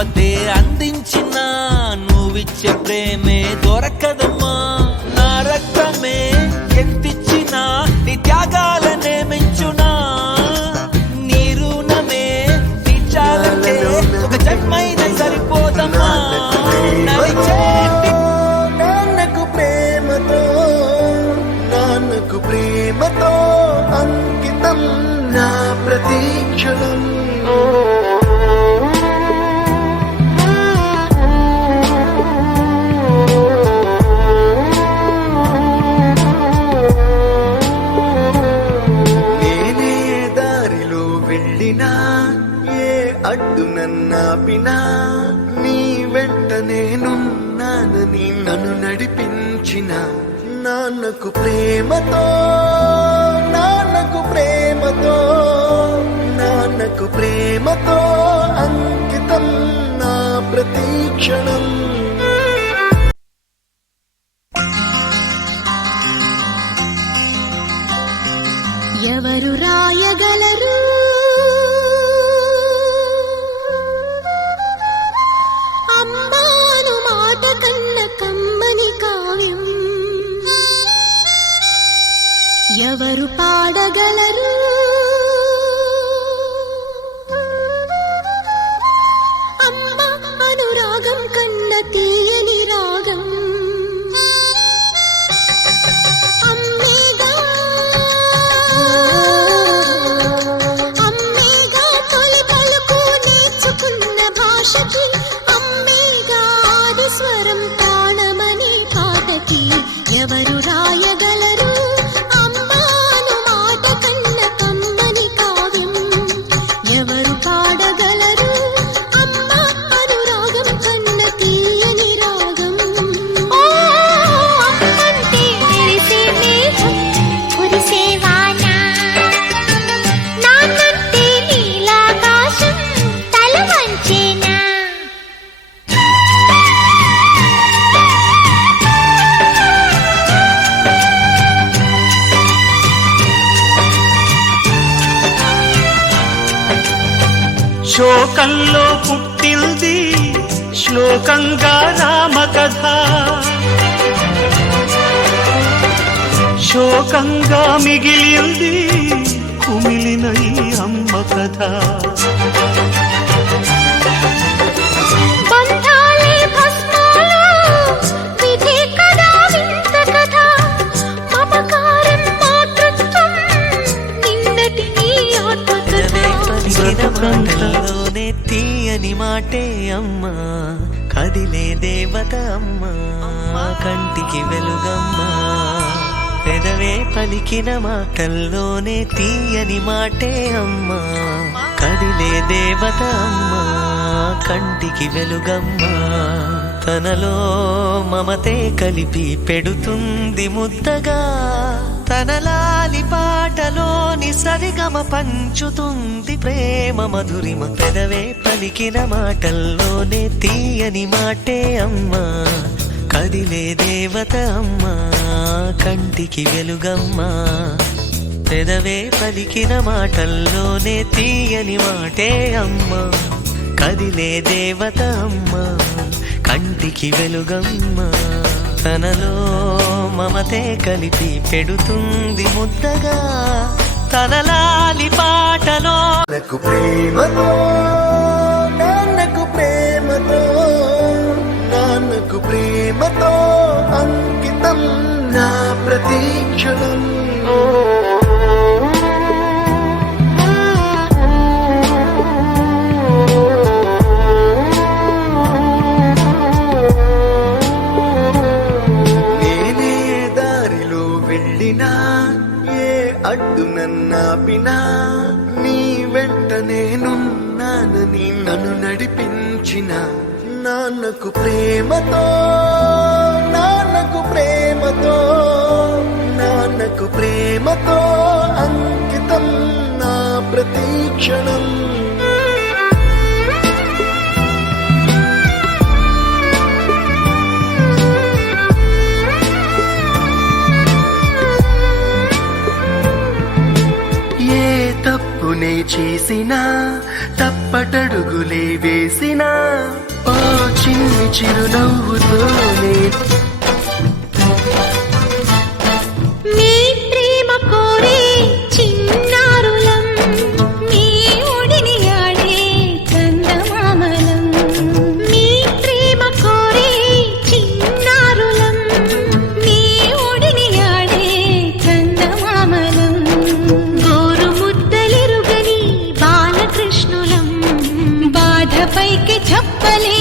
సంపదే అందించినా నువ్విచ్చే ప్రేమే దొరకదమ్మా. నా రక్తమే ఎంతిచ్చినా నీ త్యాగాలనే మెచ్చునా. నీ రుణమే తీర్చాలంటే ఒక జన్మైనా సరిపోదమ్మా. నాన్నకు ప్రేమతో అంకితం నా ప్రతీక్షణం. నేనే దారిలో వెళ్ళినా ఏ అడ్డు నన్నాపినా నీ వెంట నేనున్నానని నన్ను నడిపించిన నాన్నకు ప్రేమతో అంకితం నా ప్రతీక్షణం. ఎవరు రాయగలరు అమ్మాను మాట కన్న కమ్మని కావ్యం? ఎవరు పాడగలరు అమ్మ అనురాగం కన్న తీయని రాగం? అమ్మేగా తొలి పలుకు నేర్చుకున్న భాషకి, అమ్మేగా ఆది స్వరం ప్రాణమనే పాటకి. ఎవరు రాయగలరు అమ్మాను మాట కన్న కమ్మని కావ్యం? ఎవరు పాడగలరు అమ్మ అనురాగం కన్న తీయని రాగం? అమ్మంటే మెరిసే మేఘం కురిసే వాన, నాన్నంటే నీలాకాశం తల వంచేనా? శోకంలో పుట్టింది శ్లోకంగా రామకథ, శోకంగా మిగిలింది కుమిలిన ఈ అమ్మ కథ. బంధాలే భస్మాలు విధి కదా వింత కథ, మమకారం మాతృత్వం నిన్నటి నీ ఆత్మకథ. మాటల్లోనే తీయని మాటే అమ్మా, కదిలే దేవత అమ్మా, కంటికి వెలుగమ్మా. పెదవే పలికిన మాటల్లోనే తీయని మాటే అమ్మా, కదిలే దేవత అమ్మా, కంటికి వెలుగమ్మా. తనలో మమతే కలిపి పెడుతుంది ముద్దగా, తన లాలి పాటలోని సరిగమ పంచుతుంది ప్రేమ మధురిమ. పెదవే పలికిన మాటల్లోనే తీయని మాటే అమ్మా, కదిలే దేవత అమ్మా, కంటికి వెలుగమ్మా. పెదవే పలికిన మాటల్లోనే తీయని మాటే అమ్మా, కదిలే దేవత అమ్మా, కంటికి వెలుగమ్మా. తనలో మమతే కలిపి పెడుతుంది ముద్దగా, తన లాలి పాటలో నాన్నకు ప్రేమతో అంకితం నా ప్రతీక్షణం. నేనే దారిలో వెళ్ళినా ఏ అడ్డు నన్నాపినా నీ వెంట నేనున్నానని నన్ను నడిపించిన నాన్నకు ప్రేమతో అంకితం నా ప్రతీక్షణం. ఏ తప్పునే చేసినా తప్పటడుగులే వేసినా చిరునవ్వుతోనే మీ ప్రేమ కోరే చిన్నారులం మీ ఒడిని ఆడే చందమామలం మీ ప్రేమ కోరే చిన్నారులం మీ ఒడిని ఆడే చందమామలం గోరు ముద్దలిరుగని బాలకృష్ణులం బాధపైకి చెప్పలే